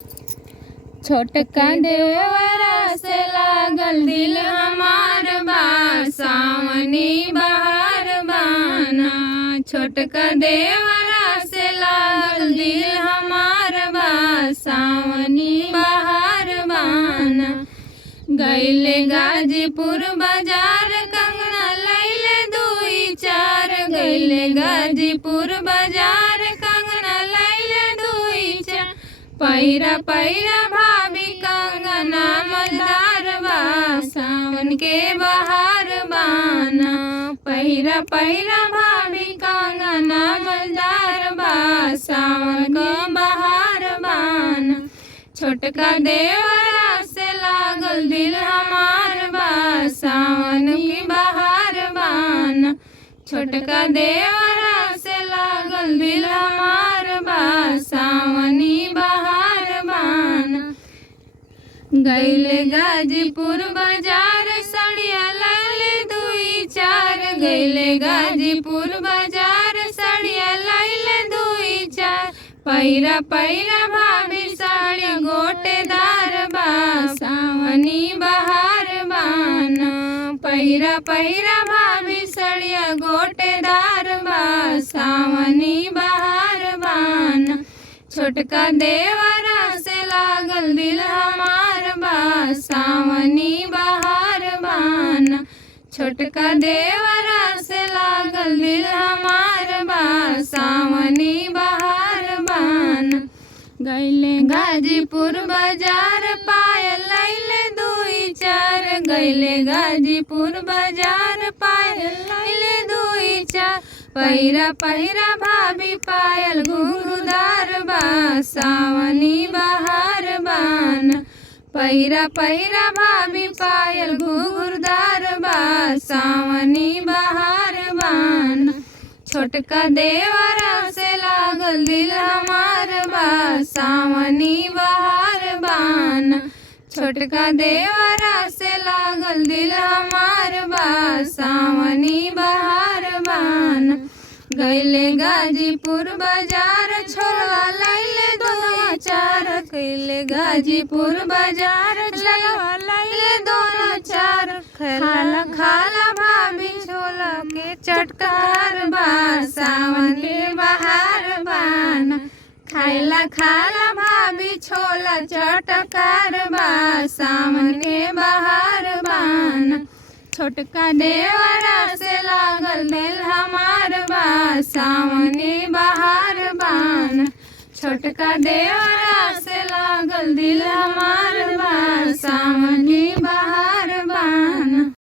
छोटका देवरा से लागल दिल हमार बा, सावनी बहार बाना। छोटका देवरा से लागल दिल हमार बा, सावनी बहार बाना। गैले गाजीपुर बाजार कंगना लैले दुई चार, गैले गाजीपुर बाजार कंगना लैले दुई चार। पैरा पैरा भाभी कंगना मलदार बा, सावन के बहार बाना। पैरा पैरा भाभी कंगना मलदार बा, सावन के बहार बाना। छोटका देवरा से लागल दिल हमार बा, सावन की बहार बाना। छोटका देवरा से लागल दिल हमार बा, सावनी बहार बाना। गैले गाजीपुर बाजार सड़िया लैले दुई चार, गैले गाजीपुर बाजार सड़िया लैले दुई चार। पैरा पैरा भाभी साड़ी गोटेदार बा, सावनी बहार बाना। पैरा पैरा भाभी साड़िया गोटेदार बा, सावनी बहार बाना। छोटका देवरा से लागल दिल हमार बा, सावनी बहार बाना। छोटका देवरा से लागल दिल हमार बा, सावनी बहार बाना। गैले गाजीपुर बाजार पायल लैले दुई चार, गैले गाजीपुर बाजार पायल लैले दुई चार। पैरा पैरा भाभी पायल घुंघरूदार बा, सावनी बहार बाना। पैरा पैरा भाभी पायल घुंघरूदार बा, सावनी बहार बाना। छोटका देवरा से लागल दिल हमार बा, सावनी बहार बाना। छोटका देवरा से लागल दिल हमार बा, सावनी बहार बाना। गैले गाजीपुर बाजार छोलवा लैले दोनों चार, गैले गाजीपुर बाजार छोलवा लैले दोनों चार। खाला खाला भाभी छोला के चटकार बा, सावन के बहार बाना। खाला खाला भाभी छोला चटकार बा, सावन के बहार बाना। छोटका देवरा से लागल दिल हमार बा, सावनी बहार बाना। छोटका देवरा से लागल दिल हमार बा,